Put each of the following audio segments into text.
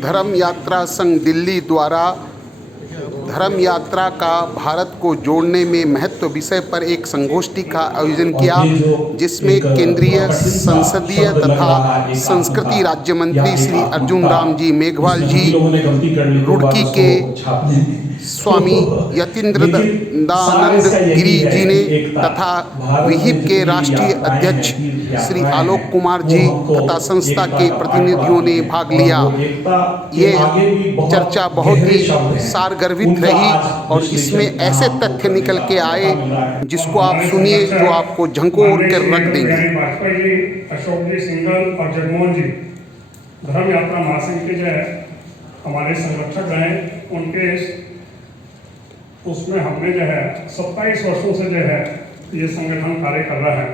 धर्म यात्रा संघ दिल्ली द्वारा धर्म यात्रा का भारत को जोड़ने में महत्व विषय पर एक संगोष्ठी का आयोजन किया, जिसमें केंद्रीय संसदीय तथा संस्कृति राज्य मंत्री श्री अर्जुन राम जी मेघवाल जी, रुड़की के स्वामी यतीन्द्रदानंद गिरी जी ने तथा विहिप के राष्ट्रीय अध्यक्ष श्री आलोक कुमार जी तथा संस्था के प्रतिनिधियों ने भाग लिया। ये चर्चा बहुत ही सारगर्भित रही और इसमें ऐसे तथ्य निकल के आए जिसको आप सुनिए जो आपको झंकोर कर रख देंगे। वाजपेयी जी, अशोक जी सिंघल और जगमोहन जी धर्म यात्रा महासंघ के जो है हमारे संरक्षक रहे, उनके उसमें हमने जो है 27 वर्षों से जो है ये संगठन कार्य कर रहा है।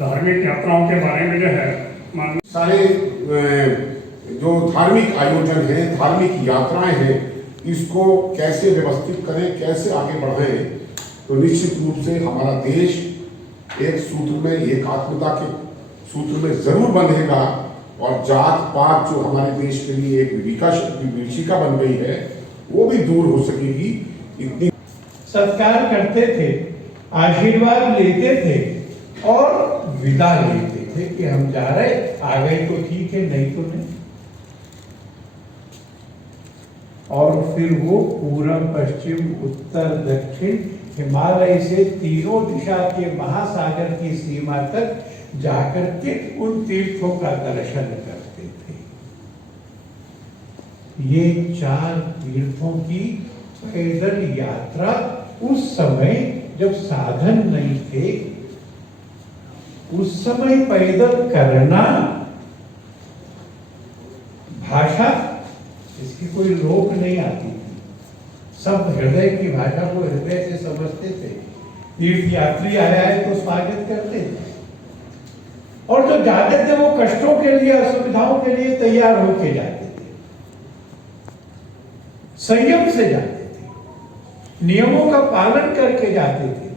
धार्मिक यात्राओं के बारे में जो है सारे जो धार्मिक आयोजन हैं, धार्मिक यात्राएं हैं, इसको कैसे व्यवस्थित करें, कैसे आगे बढ़ाएं, तो निश्चित रूप से हमारा देश एक सूत्र में, एकात्मता के सूत्र में जरूर बंधेगा और जात पात जो हमारे देश के लिए एक विभीषिका बन गई है वो भी दूर हो सकेगी। इतनी सत्कार करते थे, आशीर्वाद लेते थे और विदा लेते थे कि हम जा रहे, आ गए तो ठीक है, नहीं तो नहीं। और फिर वो पूर्व पश्चिम उत्तर दक्षिण हिमालय से तीनों दिशा के महासागर की सीमा तक जाकर के उन तीर्थों का दर्शन करते थे। ये 4 तीर्थों की पैदल यात्रा उस समय जब साधन नहीं थे, उस समय पैदल करना, भाषा इसकी कोई रोक नहीं आती थी, सब हृदय की भाषा को हृदय से समझते थे। तीर्थ यात्री आया है तो स्वागत करते थे और जो जाते थे वो कष्टों के लिए, असुविधाओं के लिए तैयार होके जाते थे, संयम से जाते थे, नियमों का पालन करके जाते थे।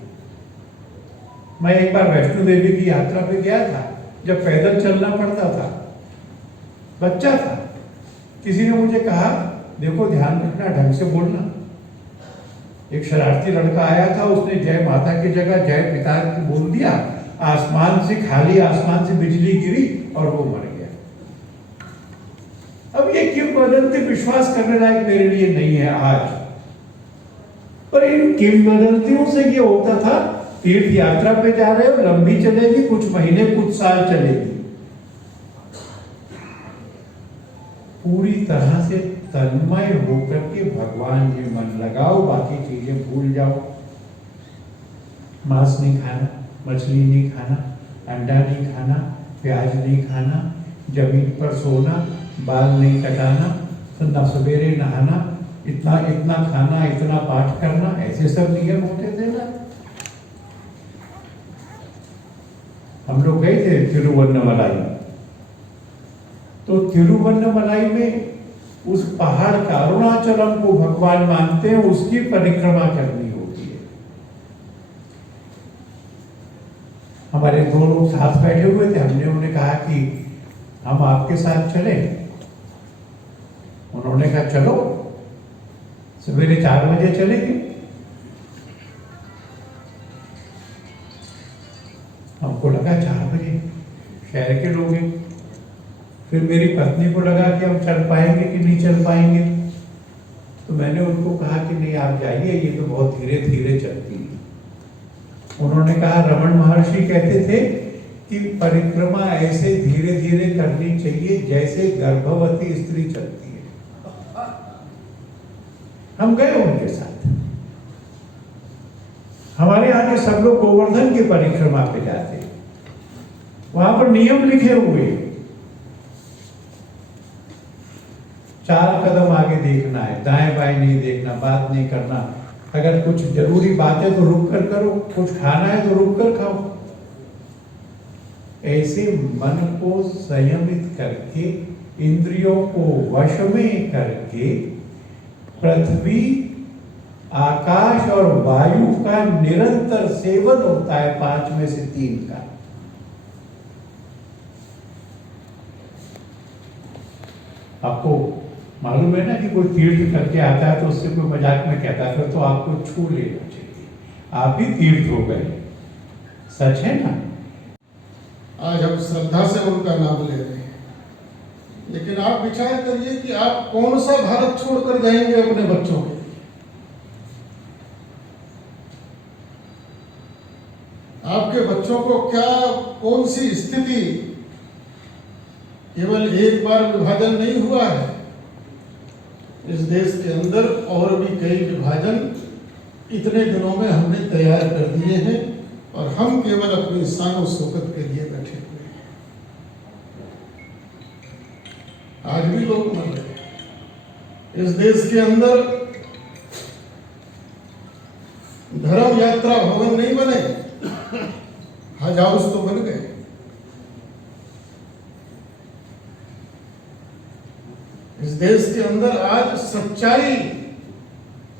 मैं एक बार वैष्णो देवी की यात्रा पे गया था, जब पैदल चलना पड़ता था, बच्चा था, किसी ने मुझे कहा देखो ध्यान रखना, ढंग से बोलना। एक शरारती लड़का आया था, उसने जय माता की जगह जय पिता की बोल दिया, आसमान से, खाली आसमान से बिजली गिरी और वो मर गया। अब ये किंवदंती विश्वास करने लायक मेरे लिए नहीं है आज, पर इन किंवदंतियों से ये होता था, तीर्थ यात्रा पे जा रहे हो, लंबी चलेगी, कुछ महीने कुछ साल चलेगी, पूरी तरह से तन्मय होकर के भगवान में मन लगाओ, बाकी चीजें भूल जाओ। मांस नहीं खाना, मछली नहीं खाना, अंडा नहीं खाना, प्याज नहीं खाना, जमीन पर सोना, बाल नहीं कटाना, सुबह सवेरे नहाना, इतना इतना खाना, इतना पाठ करना, ऐसे सब नियम होते थे ना। हम लोग गए थे तिरुवन्नमलाई, तो तिरुवन्नमलाई में उस पहाड़ का, अरुणाचलम को भगवान मानते हैं, उसकी परिक्रमा करनी होती है। हमारे 2 लोग साथ बैठे हुए थे, हमने उन्हें कहा कि हम आपके साथ चलें। उन्होंने कहा चलो, सवेरे 4 बजे चलेंगे। हमको लगा 4 बजे शहर के लोग हैं, फिर मेरी पत्नी को लगा कि हम चल पाएंगे कि नहीं चल पाएंगे, तो मैंने उनको कहा कि नहीं आप जाइए, ये तो बहुत धीरे धीरे चलती है। उन्होंने कहा रमन महर्षि कहते थे कि परिक्रमा ऐसे धीरे धीरे करनी चाहिए जैसे गर्भवती स्त्री चलती है। हम गए उनके साथ। हमारे यहाँ के सब लोग गोवर्धन की परिक्रमा पे जाते, वहां पर नियम लिखे हुए, 4 कदम आगे देखना है, दाएं बाएं नहीं देखना, बात नहीं करना, अगर कुछ जरूरी बात है तो रुक कर करो, कुछ खाना है तो रुक कर खाओ। ऐसे मन को संयमित करके, इंद्रियों को वश में करके, पृथ्वी, आकाश और वायु का निरंतर सेवन होता है, 5 में से 3 का। आपको मालूम है ना कि कोई तीर्थ करके आता है तो उससे कोई मजाक में कहता है तो आपको छू लेना चाहिए, आप ही तीर्थ हो गए। सच है ना? आज हम श्रद्धा से उनका नाम ले रहे हैं, लेकिन आप विचार करिए कि आप कौन सा भारत छोड़कर जाएंगे अपने बच्चों के लिए। आपके बच्चों को क्या कौन सी स्थिति, केवल एक बार विभाजन नहीं हुआ है, इस देश के अंदर और भी कई विभाजन इतने दिनों में हमने तैयार कर दिए हैं और हम केवल अपनी शान और शौकत के लिए बैठे हुए हैं। आज भी लोग मर रहे हैं। इस देश के अंदर धर्म यात्रा भवन नहीं बने, हज हाउस तो बन गए। इस देश के अंदर आज सच्चाई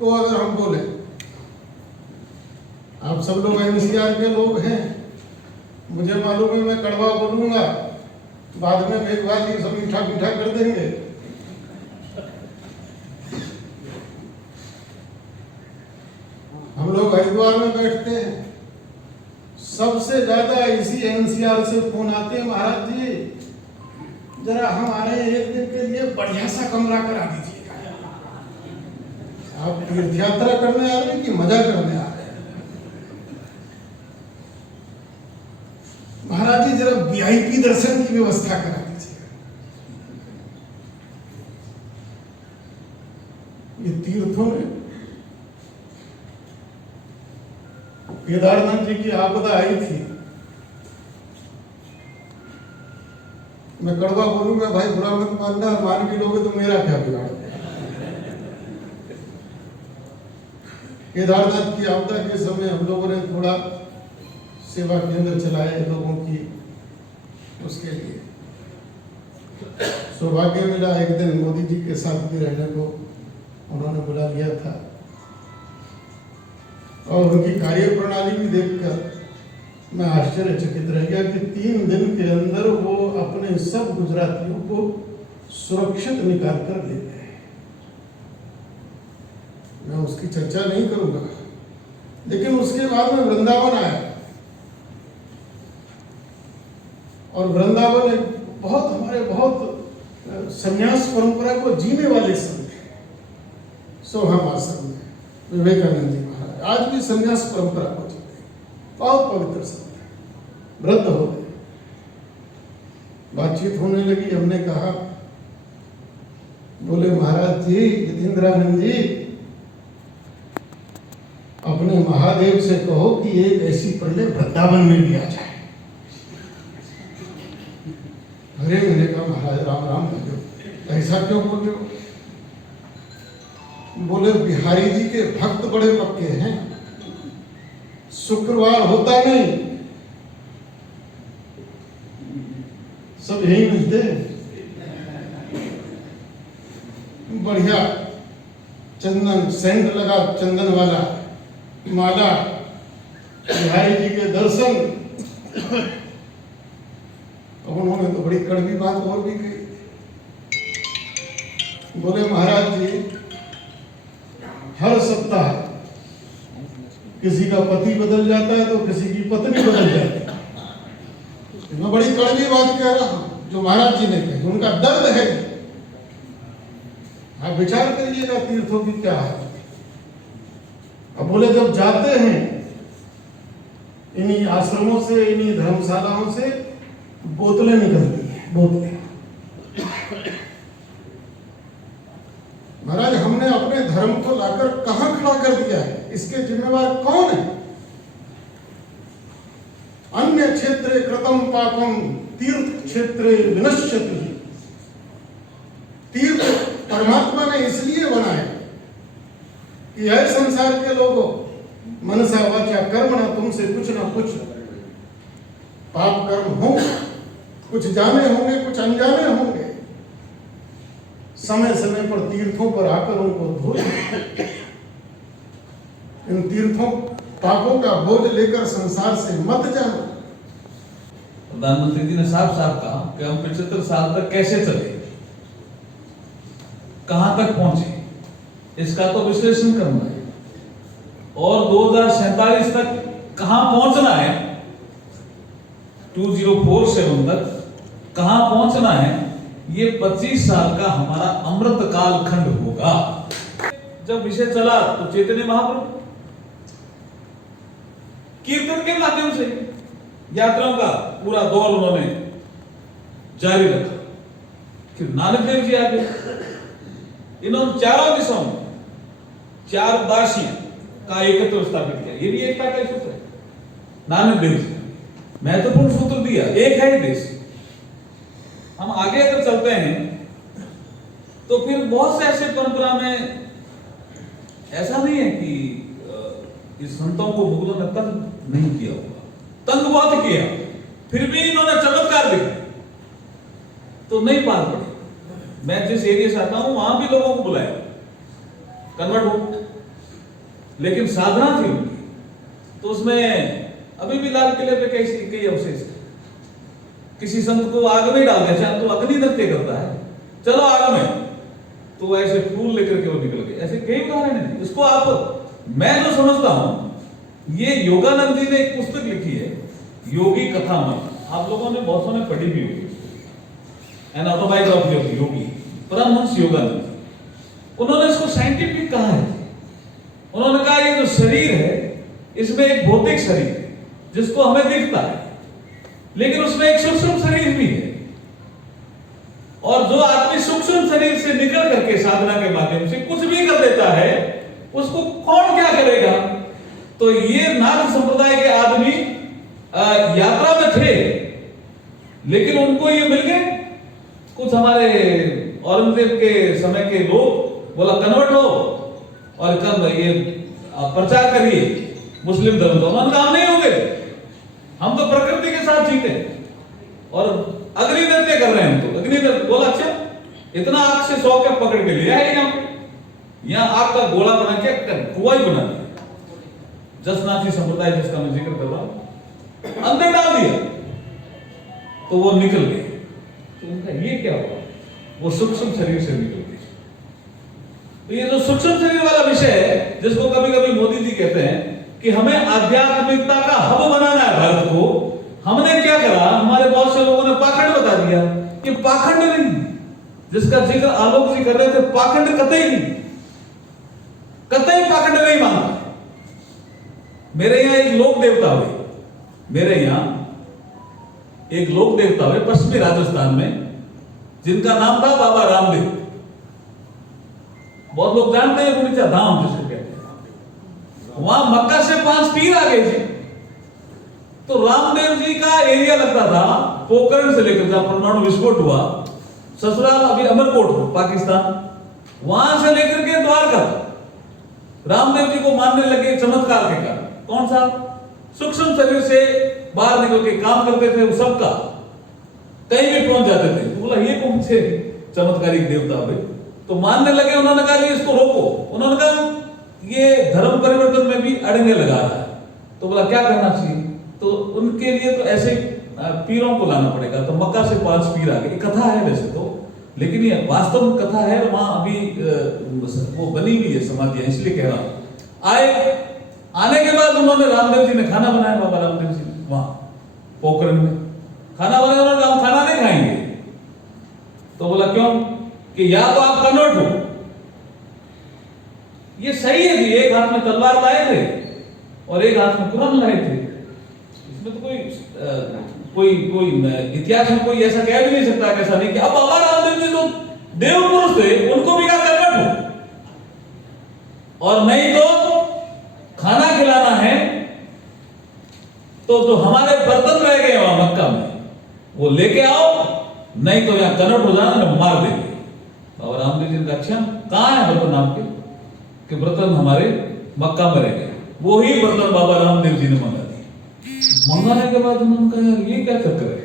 को अगर हम बोले, आप सब लोग एनसीआर के लोग हैं, मुझे मालूम है मैं कड़वा बोलूंगा, बाद में मेघवाल जी सब मीठा मीठा कर देंगे। हम लोग हरिद्वार में बैठते हैं, सबसे ज्यादा इसी एनसीआर से फोन आते हैं, महाराज जी जरा हमारे एक दिन के लिए बढ़िया सा कमरा करा दीजिएगा। आप तीर्थ यात्रा करने आ रहे हैं कि मजा करने आ रहे हैं? महाराज जी जरा वीआईपी दर्शन की व्यवस्था करा दीजिएगा। ये तीर्थों में केदारनाथ जी की आपदा आई थी, मैं कड़वा बोलूंगा भाई, बुरा मत मानना, मान भी लोगे तो मेरा क्या बिगाड़। केदारनाथ की आपदा के समय हम लोगों ने थोड़ा सेवा केंद्र चलाए लोगों की, उसके लिए सौभाग्य मिला, एक दिन मोदी जी के साथ भी रहने को उन्होंने बुला लिया था और उनकी कार्य प्रणाली भी देखकर मैं आश्चर्यचकित रह गया कि 3 दिन के अंदर वो अपने सब गुजरातियों को सुरक्षित निकाल कर ले गए। मैं उसकी चर्चा नहीं करूंगा, लेकिन उसके बाद में वृंदावन आया और वृंदावन एक बहुत हमारे बहुत संन्यास परंपरा को जीने वाले संत हैं। सोहम आश्रम में विवेकानंद जी महाराज आज भी संन्यास परंपरा को जीते, बहुत पवित्र संत है, वृद्ध हो गए। बातचीत होने लगी, हमने कहा, बोले महाराज जी, यतीन्द्रानंद जी, अपने महादेव से कहो कि एक ऐसी प्रलय वृंदावन में भी आ जाए। अरे मैंने कहा महाराज राम राम बोलो, ऐसा क्यों बोल रहे हो? बोले बिहारी जी के भक्त बड़े पक्के हैं, शुक्रवार होता नहीं, सब यही मिलते हैं। बढ़िया चंदन सेंट लगा, चंदन वाला माला, बिहारी जी के दर्शन। अब उन्होंने तो बड़ी कड़वी बात और भी कही। बोले महाराज जी, हर सप्ताह किसी का पति बदल जाता है तो किसी की पत्नी बदल जाती है। मैं बड़ी कड़वी बात कह रहा हूं जो महाराज जी ने कही, उनका दर्द है। आप विचार करिएगा तीर्थों की क्या है। अब बोले जब जाते हैं इन्हीं आश्रमों से, इन्हीं धर्मशालाओं से बोतलें निकलती हैं, बोतलें। महाराज हमने अपने धर्म को लाकर कहां खड़ा कर दिया है? इसके जिम्मेवार कौन है? अन्य क्षेत्रे कृतम पापम तीर्थ क्षेत्रे विनश्यति। तीर्थ परमात्मा ने इसलिए बनाए कि ऐ संसार के लोगों, मनसा वाचा कर्मणा, तुमसे कुछ ना कुछ पाप कर्म हो, कुछ जाने होंगे, कुछ अनजाने होंगे। समय समय पर तीर्थों पर आकर उनको धो, इन तीर्थों पापों का बोझ लेकर संसार से मत जाना। प्रधानमंत्री जी ने साफ साफ कहा कि हम 75 साल तक कैसे चले, कहां तक पहुंचे इसका तो विश्लेषण करना है, और 2047 तक कहां पहुंचना है, 2047 तक कहां पहुंचना है, ये 25 साल का हमारा अमृत काल खंड होगा। जब विषय चला तो चैतन्य महाप्रभु कीर्तन के माध्यम से यात्राओं का पूरा दौर उन्होंने जारी रखा। फिर नानक देव जी आ गए, इन्होंने चारों दिशाओं में 4 उदासियां का एकत्र स्थापित किया। ये भी एकता का सूत्र है। नानक देव जी महत्वपूर्ण सूत्र दिया, एक है देश। हम आगे अगर चलते हैं तो फिर बहुत से ऐसे परंपरा में ऐसा नहीं है कि इस संतों को मुगलों ने तंग नहीं किया होगा, तंग बहुत किया, फिर भी इन्होंने चमत्कार दिखाए तो नहीं पार पड़े। मैं जिस एरिया से आता हूं वहां भी लोगों को बुलाया, कन्वर्ट हो, लेकिन साधना थी उनकी, तो उसमें अभी भी लाल किले पे कई अवशेष है। किसी संत को आग में डाल दिया, तो अग्नि नृत्य करता है, चलो आग में, तो ऐसे फूल लेकर के वो निकल गए। ऐसे कई उदाहरण हैं। इसको आप, मैं जो समझता हूं, ये योगानंद जी ने एक पुस्तक लिखी है, योगी कथामय। आप लोगों ने बहुत ने पढ़ी भी होगी, एन ऑटोबायोग्राफी ऑफ योगी, परमहंस योगानंद। उन्होंने इसको साइंटिफिक कहा है। उन्होंने कहा ये जो शरीर है, इसमें एक भौतिक शरीर है जिसको हमें दिखता है, लेकिन उसमें एक सूक्ष्म शरीर भी है, और जो आदमी सूक्ष्म शरीर से निकल करके साधना के माध्यम से कुछ भी कर देता है, उसको कौन क्या करेगा। तो ये नाथ संप्रदाय के आदमी यात्रा में थे, लेकिन उनको ये मिल गए। कुछ हमारे औरंगजेब के समय के लोग बोला कन्वर्ट हो और कर ये प्रचार करिए मुस्लिम धर्म का। उन्होंने कहा नहीं होंगे, हम तो प्रकृति के साथ जीते और अग्नि नृत्य कर रहे हैं। हम तो अग्नि नृत्य बोला, अच्छा इतना आग से 100 के पकड़ के लिया है, यहाँ आग का गोला बना के कुआं ही बना दिया। जसनाथी संप्रदाय जिसका मैं जिक्र कर रहा हूं, अंदर डाल दिया तो वो निकल गए। तो उनका ये क्या हुआ, वो सूक्ष्म शरीर से निकल गए। तो ये जो सूक्ष्म शरीर वाला विषय है, जिसको कभी कभी मोदी जी कहते हैं कि हमें आध्यात्मिकता का हब बनाना है भारत को, हमने क्या करा, हमारे बहुत से लोगों ने पाखंड बता दिया कि पाखंड नहीं, जिसका जिक्र आलोक जी कर रहे थे, पाखंड कतई नहीं, कतई पाखंड नहीं मानता। मेरे यहां एक लोक देवता हुए, मेरे यहां एक लोक देवता हुए पश्चिमी राजस्थान में, जिनका नाम था बाबा रामदेव। बहुत लोग जानते हैं गुड़ीचा धाम जिसको कहते हैं। वहां मक्का से 5 पीर आ गए थे। तो रामदेव जी का एरिया लगता था पोखरण से लेकर जहां परमाणु विस्फोट हुआ, ससुराल अभी अमरकोट पाकिस्तान, वहां से लेकर के द्वारका रामदेव जी को मानने लगे चमत्कार के कारण। कौन सा? सूक्ष्म शरीर से बाहर निकल के काम करते थे, वो सबका कहीं भी पहुंच जाते थे। तो बोला ये कौन से चमत्कारिक देवता हुए, तो मानने लगे। उन्होंने कहा इसको रोको। उन्होंने कहा ये धर्म परिवर्तन में भी अड़ंगे लगा रहा है। तो बोला क्या करना चाहिए, तो उनके लिए तो ऐसे पीरों को लाना पड़ेगा। तो मक्का से 5 पीर आ गए। कथा है वैसे तो, लेकिन ये वास्तव में कथा है, वहां अभी वो बनी हुई है समाधियां, इसलिए कह रहा हूं। आने के बाद उन्होंने रामदेव जी ने खाना बनाया, बाबा रामदेव जी वहां पोखरण में खाना बनाया। उन्होंने हम खाना नहीं खाएंगे। तो बोला क्यों, कि या तो आप कन्वर्ट हो। ये सही है कि एक हाथ में तलवार लाए थे और एक हाथ में कुरान लाए थे। इसमें तो कोई इतिहास में कोई ऐसा कह भी नहीं सकता कैसा नहीं कि अब बाबा रामदेव जी जो देव पुरुष थे उनको भी क्या कन्वर्ट हो, और नहीं तो खाना खिलाना है तो जो हमारे बर्तन रह गए वहां मक्का में वो लेके आओ, नहीं तो यहां कन्वर्ट हो जाना, मार देंगे। बाबा रामदेव जी का अच्छा कहां है बर्तन आपके, कि बर्तन हमारे मक्का में रह गए। वो ही बर्तन बाबा रामदेव जी ने मंगा दिए। मंगाने के बाद उन्होंने कहा ये क्या चक्कर है,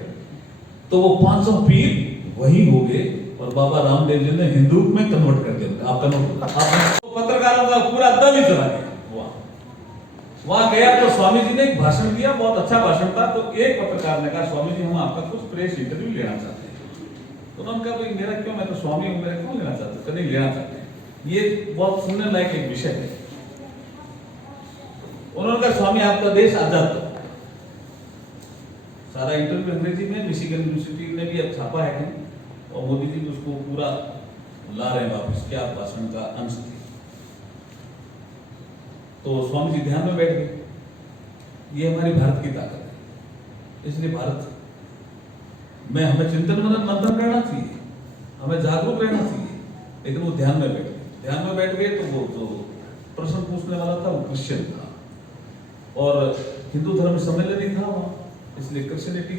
तो वो 500 पीर वही हो गए और बाबा रामदेव जी ने हिंदू में कन्वर्ट कर दिया। आप कन्वर्ट, पत्रकारों का पूरा दल ही चला गया। वहां गया तो स्वामी जी ने एक भाषण दिया, बहुत अच्छा भाषण था। तो एक पत्रकार ने कहा स्वामी जी हम आपका कुछ प्रेस इंटरव्यू लेना चाहते हैं। तो उन्होंने कहा भाई मेरा क्यों, मैं तो स्वामी हूँ, मेरा क्यों लेना चाहते, कभी लेना चाहते हैं। ये बहुत सुनने लायक एक विषय है। उन्होंने कहा स्वामी आपका देश आजाद था। सारा इंटरव्यू अंग्रेजी में, मिशिगन यूनिवर्सिटी ने भी अब छापा है और मोदी जी उसको पूरा ला रहे हैं वापस, क्या भाषण का अंश थी। तो स्वामी जी ध्यान में बैठ गए। ये हमारी भारत की ताकत है, इसलिए भारत में हमें चिंतन मनन मंथन करना चाहिए, हमें जागरूक रहना चाहिए। लेकिन वो ध्यान में बैठ गए। ध्यान में बैठ गए तो वो जो प्रश्न पूछने वाला था वो क्रिश्चियन था और हिंदू धर्म सम्मेलन ही था वहाँ, इसलिए क्रिश्चियनिटी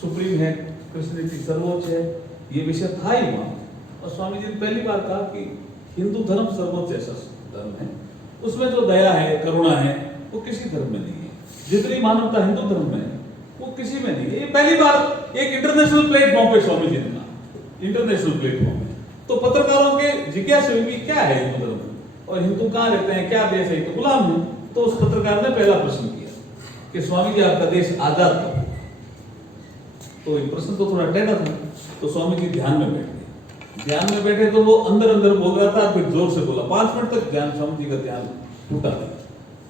सुप्रीम है, क्रिश्चियनिटी सर्वोच्च है, ये विषय था ही वहाँ। और स्वामी जी ने पहली बार कहा कि हिंदू धर्म सर्वोच्च ऐसा धर्म है, उसमें जो दया है, करुणा है, वो किसी धर्म में नहीं है। जितनी मानवता हिंदू धर्म में है वो किसी में नहीं है। ये पहली बार एक इंटरनेशनल प्लेटफॉर्म पे स्वामी जी ने कहा, इंटरनेशनल प्लेटफॉर्म पे। तो पत्रकारों के जिज्ञासा हुई कि क्या है हिंदू धर्म और हिंदू कहाँ रहते हैं, क्या देश है, तो गुलाम है। तो उस पत्रकार ने पहला प्रश्न किया कि स्वामी जी आपका देश आजाद कब हुआ? तो ये प्रश्न तो थोड़ा टेढ़ा था। तो स्वामी जी ध्यान में बैठ गए। ध्यान में बैठे तो वो अंदर अंदर बोल रहा था, फिर जोर से बोला। 5 मिनट तक ध्यान, स्वामी जी का ध्यान टूटा नहीं।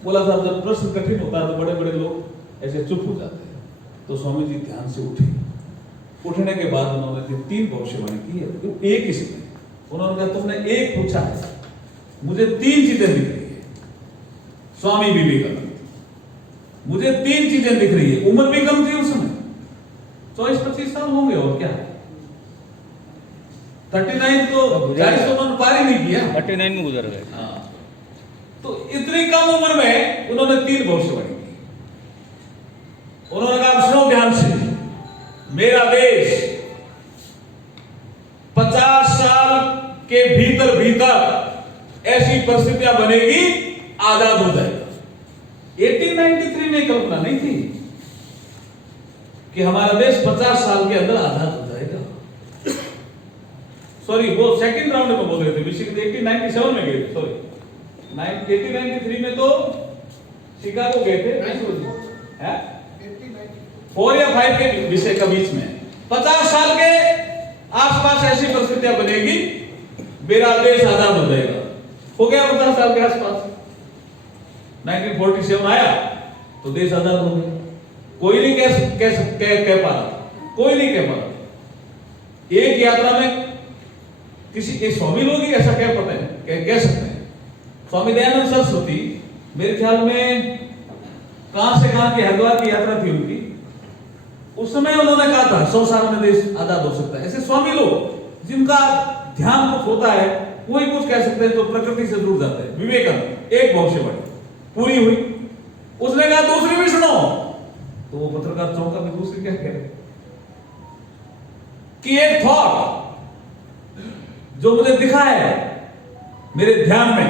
बोला साहब जब प्रश्न कठिन होता है तो बड़े बड़े लोग ऐसे चुप हो जाते हैं। तो स्वामी जी ध्यान से उठे। उठने के बाद उन्होंने 3 भविष्यवाणी की है, तो एक ही से उन्होंने कहा तुमने एक पूछा है, मुझे 3 चीजें दिख रही है। स्वामी विवेकानंद, मुझे 3 चीजें दिख रही है। उम्र भी कम थी उस समय, 24-25 साल होंगे और क्या, 39 तो 40 तो उन्होंने पार ही नहीं किया, 39 में गुजर गए। हाँ, तो इतनी कम उम्र में उन्होंने 3 भविष्यवाणी की। उन्होंने कहा सुनो ध्यान से, मेरा देश 50 साल के भीतर भीतर ऐसी परिस्थितियां बनेगी, आजाद हो जाएगा। 1893 में कल्पना नहीं थी कि हमारा देश 50 साल के अंदर आजाद हो जाएगा। सॉरी, वो सेकंड राउंड में बोल रहे थे, विश्व 1897 में गए थे। सॉरी, 1893 में तो शिकागो गए थे, हैं 4 या 5 के विषय का बीच में 50 साल के आसपास ऐसी परिस्थितियां बनेगी, मेरा देश आजाद हो जाएगा। हो गया 50 साल के आसपास, 1947 आया तो देश आजाद हो गया। कोई नहीं कह पा रहा, कोई नहीं कह पा रहा। एक यात्रा में किसी एक स्वामी लोग ही ऐसा कह पाते हैं, कह सकते हैं। स्वामी दयानंद सरस्वती मेरे ख्याल में कहां से कहां की हरिद्वार की यात्रा थी उनकी, उस समय उन्होंने कहा था 100 साल में देश आजाद हो सकता है। ऐसे स्वामी लोग जिनका ध्यान कुछ होता है वही कुछ कह सकते हैं, जो प्रकृति से जुड़ जाते हैं। विवेकानंद एक भविष्यवाणी पूरी हुई, उसने कहा दूसरी भी सुनो। तो वो पत्रकार चौंका भी, दूसरी क्या कह रहे कि एक थॉट जो मुझे दिखा है मेरे ध्यान में,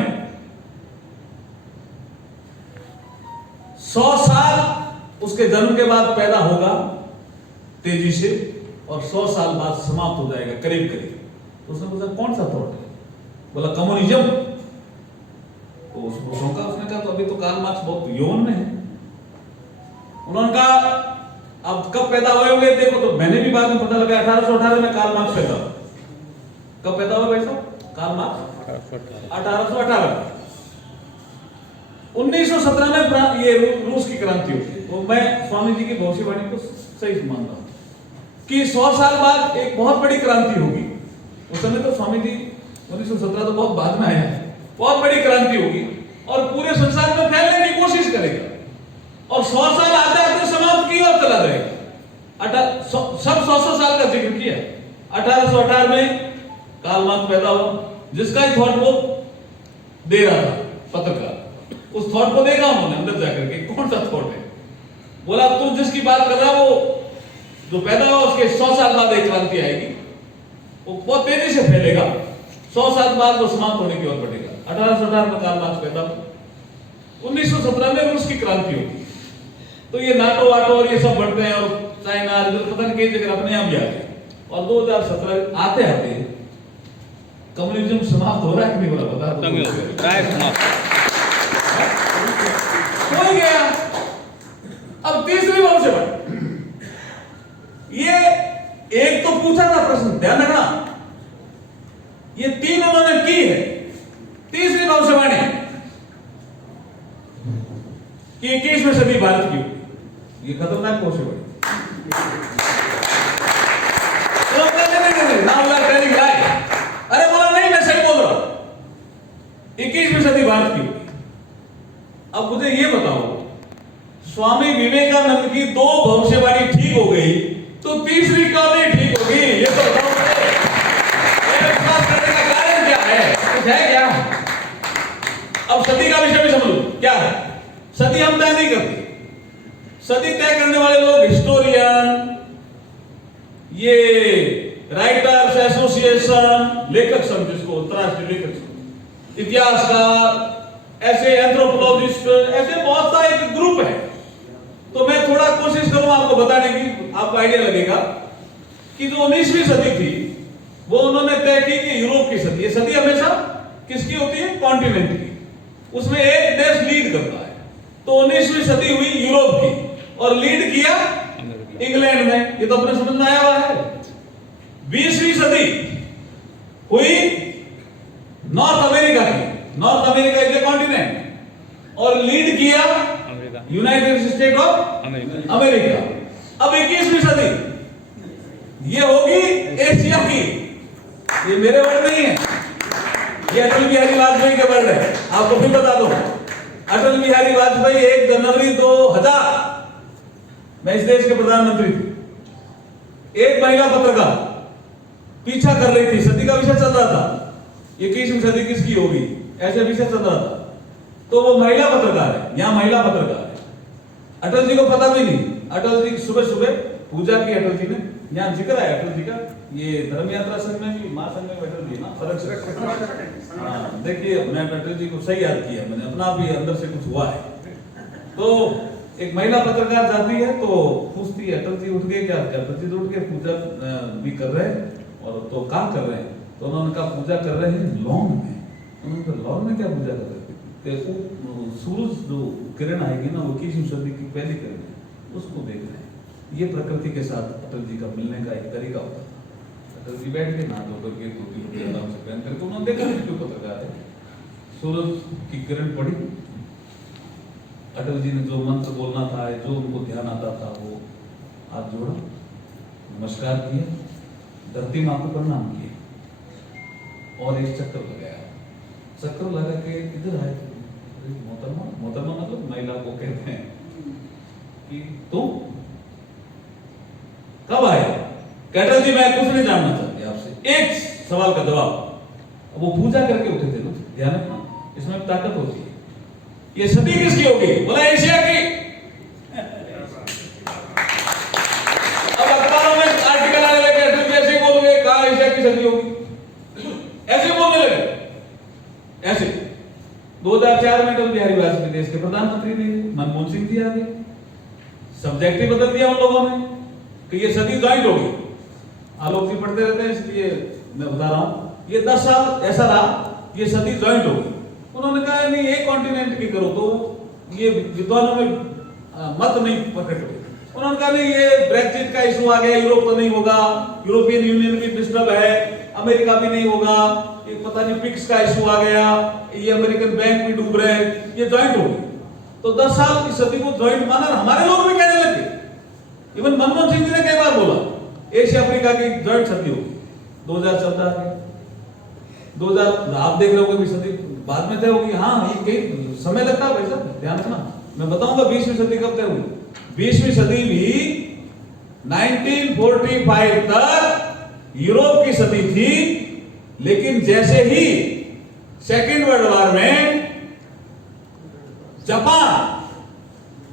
100 साल उसके जन्म के बाद पैदा होगा तेजी से और 100 साल बाद समाप्त हो जाएगा करीब करीब। उसने पूछा कौन सा थॉट है? बोला कम्युनिज्म। तो उसको चौंका, उसने कहा तो अभी तो कार्ल मार्क्स बहुत यौवन में है। उन्होंने कहा अब कब पैदा हुए होंगे देखो, तो मैंने भी बाद में पता लगा 1818 में कार्ल मार्क्स पैदा हुआ। कब पैदा हुआ भाई साहब कार्ल मार्क्स? 1818। 1917 में ये रूस की क्रांति हुई। तो मैं स्वामी जी की भविष्यवाणी को सही मानता हूं कि 100 साल बाद एक बहुत बड़ी क्रांति होगी। उस समय तो स्वामी जी 1917 तो बहुत बाद में आया है, बहुत बड़ी क्रांति होगी और पूरे संसार में फैलने की कोशिश करेगा और 100 साल आते आते समाप्त की और चला जाएगा। सब 100 साल का जिक्र किया। 1818 में कार्ल मार्क्स पैदा हुआ, जिसका ही थॉट वो दे रहा था पत्रकार। उस थॉट को देखा उन्होंने अंदर जाकर के, कौन सा थॉट है? बोला तुम जिसकी बात कर रहा वो जो पैदा हुआ उसके 100 साल बाद एक क्रांति आएगी, वो बहुत तेजी से फैलेगा, 100 साल बाद वो समाप्त होने की ओर बढ़ेगा। 1818 में कार्ल मार्क्स पैदा हुआ, 1917 में रूस की क्रांति होगी। तो ये नाटो वाटो और ये सब बढ़ते हैं और चाइना पता नहीं कई जगह अपने यहाँ भी आते हैं। और 2017 आते आते कम्युनिज्म समाप्त हो रहा है कि नहीं हो रहा? बता हो गया। अब तीसरी भविष्यवाणी, ये एक तो पूछा था प्रश्न, ध्यान रखना, ये 3 उन्होंने की है। तीसरी भविष्यवाणी कि 21वीं सदी भारत की होगी, ये खतरनाक भविष्यवाणी। अरे बोला नहीं, मैं सही बोल रहा हूं, 21वीं सदी भारत की होगी। अब मुझे ये बताओ, स्वामी विवेकानंद की 2 भविष्यवाणी ठीक हो गई, तो तीसरी क्यों नहीं ठीक होगी? ये तो बताओ, करने का कारण क्या है? कुछ है क्या? अब सदी का विषय भी समझ लो क्या है। सदी हम तय नहीं करते, सदी तय करने वाले लोग हिस्टोरियन, ये राइटर्स एसोसिएशन, लेखक संघ, जिसको अंतरराष्ट्रीय लेखक संघ, इतिहासकार, ऐसे एंथ्रोपोलॉजिस्ट, ऐसे बहुत सारे एक ग्रुप है। तो मैं थोड़ा कोशिश करूंगा आपको बताने की, आपको आइडिया लगेगा कि जो 19वीं सदी थी वो उन्होंने तय की कि यूरोप की सदी, ये सदी हमेशा किसकी होती है? कॉन्टिनेंट की। उसमें एक देश लीड करता है, तो 19वीं सदी हुई यूरोप की, और लीड किया इंग्लैंड में। ये तो अपने समझ में आया हुआ है। 20वीं सदी हुई नॉर्थ अमेरिका की, north America is a continent, और लीड किया यूनाइटेड स्टेट ऑफ अमेरिका। अब 21वीं सदी ये होगी एशिया की। ये मेरे वर्ड नहीं है, ये अटल बिहारी वाजपेयी के वर्ड है। आपको भी बता दो, अटल बिहारी वाजपेयी 1 जनवरी 2000 में इस देश के प्रधानमंत्री थे। एक महिला पत्रकार पीछा कर रही थी, सदी का विषय चल रहा था, 21वीं सदी किसकी होगी, ऐसे विषय चल रहा था। तो वो महिला पत्रकार है, यहां महिला पत्रकार है। अटल जी को पता भी नहीं, अटल जी सुबह सुबह पूजा की अटल जी ने, यहाँ जिक्र है अटल जी का, ये धर्म यात्रा संघ में भी, महासंघ में अटल जी ना फर्क से। हाँ देखिए, मैं अटल जी को सही याद किया मैंने, अपना भी अंदर से कुछ हुआ है। तो एक महिला पत्रकार जाती है तो पूछती है, अटल जी उठ गए क्या? अटल जी उठ के पूजा भी कर रहे हैं, और तो कहाँ कर रहे हैं? तो उन्होंने कहा पूजा कर रहे हैं लॉन में। उन्होंने कहा लॉन में क्या पूजा कर रहे थे? सूरज जो किरण आएगी ना, वो 21वीं सदी की पहली किरण है, उसको देख रहे हैं। ये प्रकृति के साथ अटल जी का मिलने का एक तरीका होता था। अटल जी बैठ के नहा धो करके धोती वोती आराम से पहन करके, उन्होंने देखा कि क्यों पत्रकार है, सूरज की किरण पड़ी, अटल जी ने जो मंत्र बोलना था, जो उनको ध्यान आता था, वो हाथ जोड़ा, नमस्कार किया, धरती माँ को प्रणाम किया, और एक चक्कर लगाया। चक्कर लगा के इधर आए, मोहतरमा, मोहतरमा मतलब महिला को कहते हैं कि तुम कब आए? अटल जी मैं कुछ नहीं जानना चाहती आपसे, एक सवाल का जवाब। अब वो पूजा करके उठे थे ना, ध्यान रखना, इसमें ताकत होती है। ये सदी किसकी होगी? बोला एशिया की। अब अखबारों में आर्टिकल आने लगे, अटल जी ऐसे बोल गए, कहा एशिया की सदी होगी, ऐसे बोलने लगे, ऐसे। 2004 में अटल बिहारी वाजपेयी देश के प्रधानमंत्री थे, मनमोहन सिंह जी आ गए, सब्जेक्ट ही बदल दिया उन लोगों ने कि ये सदी ज्वाइंट होगी। आलोक जी पढ़ते रहते हैं इसलिए मैं बता रहा हूं, ये 10 साल ऐसा रहा, ये सदी ज्वाइंट होगी। उन्होंने कहा नहीं, एक कॉन्टिनेंट की करो, तो ये विद्वानों में मत नहीं प्रकट हुए। उन्होंने कहा नहीं, ये ब्रेक्जिट का इशू आ गया, यूरोप तो नहीं होगा, यूरोपियन यूनियन भी डिस्टर्ब है, अमेरिका भी नहीं होगा, ये पता नहीं पिक्स का इशू आ गया, ये अमेरिकन बैंक भी डूब रहे, ये ज्वाइंट हो गई। तो 10 साल की सदी को ज्वाइंट माना, हमारे लोग भी कहने लगे। इवन मनमोहन सिंह जी ने कई बार बोला एशिया अफ्रीका की ज्वाइंट सदी होगी। 2014 में 2000 आप देख रहे हो कि सदी बाद में तय होगी। हाँ, ये कई समय लगता है भाई साहब, ध्यान रखना। मैं बताऊंगा 20वीं सदी कब तय हुई। 20वीं सदी भी 1945 तक यूरोप की सदी थी, लेकिन जैसे ही सेकेंड वर्ल्ड वॉर में जापान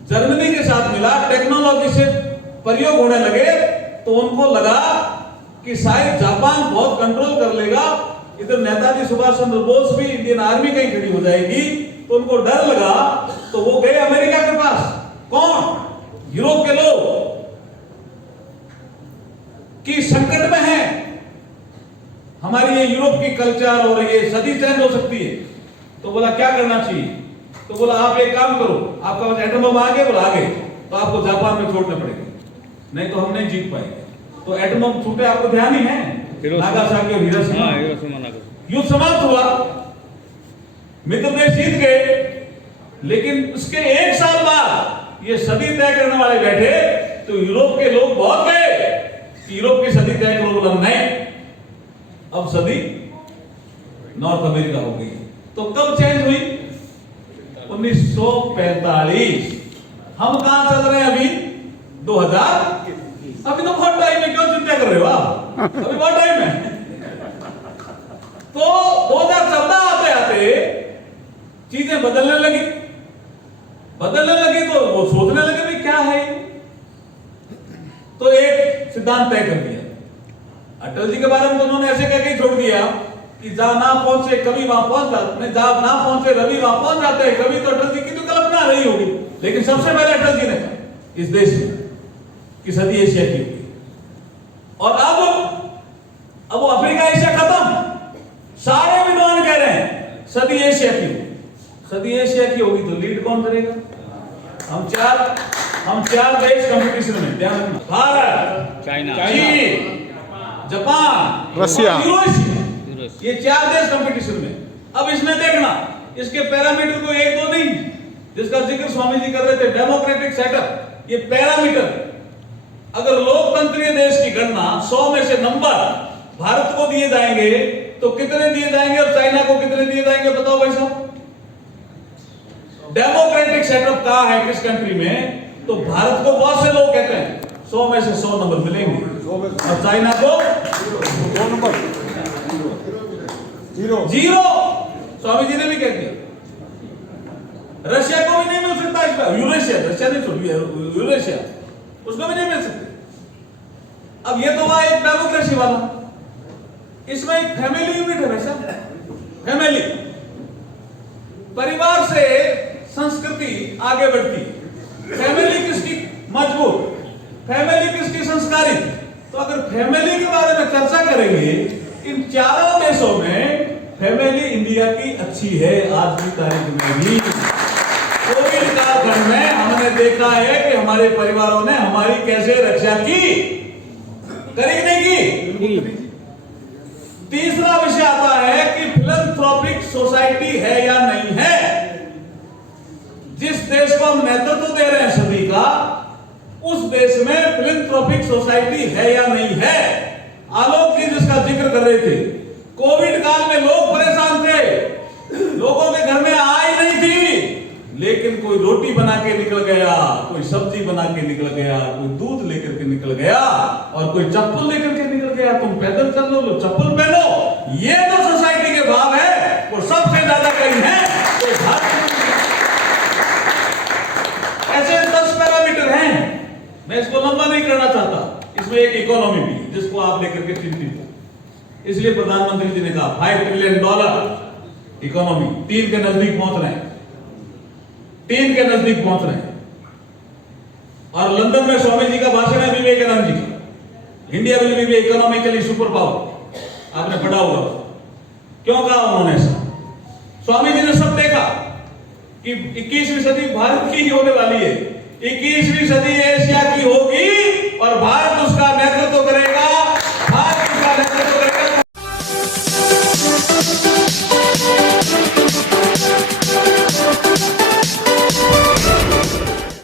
जर्मनी के साथ मिला, टेक्नोलॉजी से प्रयोग होने लगे, तो उनको लगा कि शायद जापान बहुत कंट्रोल कर लेगा, इधर नेताजी सुभाष चंद्र बोस भी, इंडियन आर्मी कहीं खड़ी हो जाएगी, तो उनको डर लगा, तो वो गए अमेरिका के पास। कौन? यूरोप के लोग कि संकट में है, हमारी ये यूरोप की कल्चर और ये सदी चेंज हो सकती है। तो बोला क्या करना चाहिए? तो बोला आप एक काम करो, आपका पास एटम बम आ गए, बोला आ गए, तो आपको जापान में छोड़ने पड़ेगा, नहीं तो हम नहीं जीत पाएंगे। तो एटम बम छूटे, आपको ध्यान ही है, नागासाकी और हिरोशिमा। युद्ध समाप्त हुआ, मित्र देश जीत गए, लेकिन उसके एक साल बाद ये सदी तय करने वाले बैठे तो यूरोप के लोग बहुत गए, यूरोप की सदी तय करो, बोला नहीं, अब सदी नॉर्थ अमेरिका हो गई। तो कब चेंज हुई? 1945। हम कहां चल रहे हैं अभी? 2000। अभी तो बहुत टाइम है, क्यों चिंता कर रहे हो आप? अभी बहुत टाइम है। तो 2014 आते आते चीजें बदलने लगी तो वो सोचने लगे भी क्या है। तो एक सिद्धांत तय कर दिया। अटल जी के बारे में तो उन्होंने ऐसे कह के छोड़ दिया कि जहां ना पहुंचे कभी वहां पहुंच जाते, जहां ना पहुंचे रवि वहां पहुंच जाते हैं। कभी तो अटल जी की तो कल्पना नहीं होगी, लेकिन सबसे पहले अटल जी ने कहा इस देश में कि सदी एशिया की होगी। और अब वो अफ्रीका एशिया खत्म, सारे विद्वान कह रहे हैं सदी एशिया की होगी। सदी एशिया की होगी तो लीड कौन करेगा? हम चार देश कंपटीशन में, ध्यान रखना, भारत, चाइना, चीन, जापान, रसिया, ये 4 देश कंपटीशन में। अब इसमें देखना, इसके पैरामीटर को 1-2 नहीं, जिसका जिक्र स्वामी जी कर रहे थे, डेमोक्रेटिक सेटअप, ये पैरामीटर। अगर लोकतंत्रीय देश की गणना 100 में से नंबर भारत को दिए जाएंगे तो कितने दिए जाएंगे और चाइना को कितने दिए जाएंगे? बताओ भाई साहब। डेमोक्रेटिक सेटअप कहा है किस कंट्री में? तो भारत को बहुत से लोग कहते हैं 100 में से 100 नंबर मिलेंगे, और चाइना को 2 नंबर, 0। स्वामी जी ने भी कह दिया। रशिया को भी नहीं मिल सकता इस बार, यूरेशिया, रशिया नहीं छोड़िए, यूरेशिया, उसको भी नहीं मिल सकते। अब ये तो हुआ एक डेमोक्रेसी वाला। इसमें एक फैमिली यूनिट है वैसा, फैमिली, परिवार से संस्कृति आगे बढ़ती। फैमिली किसकी मजबूत, फैमिली किसकी संस्कारित। तो अगर फैमिली के बारे में चर्चा करेंगे, इन 4 देशों में फैमिली इंडिया की अच्छी है आज की तारीख में भी। कोविड कालखंड में हमने देखा है कि हमारे परिवारों ने हमारी कैसे रक्षा की, करी नहीं की। तीसरा विषय आता है कि फिलैंथ्रोपिक सोसाइटी है या नहीं है। जिस देश को हम नेतृत्व दे रहे हैं सभी का, उस देश में फिलैंथ्रोपिक सोसाइटी है या नहीं है। आलोक जी जिसका जिक्र कर रहे थे, कोविड काल में लोग परेशान थे, लोगों के घर में आय नहीं थी, लेकिन कोई रोटी बना के निकल गया, कोई सब्जी बना के निकल गया, कोई दूध लेकर के निकल गया, और कोई चप्पल लेकर के निकल गया। तुम पैदल चल लो, चप्पल पहनो। ये तो सोसाइटी के भाव है, वो सबसे ज्यादा कहीं है तो भारत। ऐसे 10 पैरामीटर हैं, मैं इसको लंबा नहीं करना चाहता। इसमें एक इकोनॉमी भी जिसको आप लेकर के चिंतित हो, इसलिए प्रधानमंत्री जी ने कहा $5 ट्रिलियन इकोनॉमी, 3 के नजदीक पहुंच रहे हैं, 3 के नजदीक पहुंच रहे हैं। और लंदन में स्वामी जी का भाषण है, विवेकानंद जी का, India will be economically super power. आपने पढ़ा होगा। क्यों कहा उन्होंने ऐसा? स्वामी जी ने सब देखा कि 21वीं सदी भारत की ही होने वाली है, 21वीं सदी एशिया की होगी।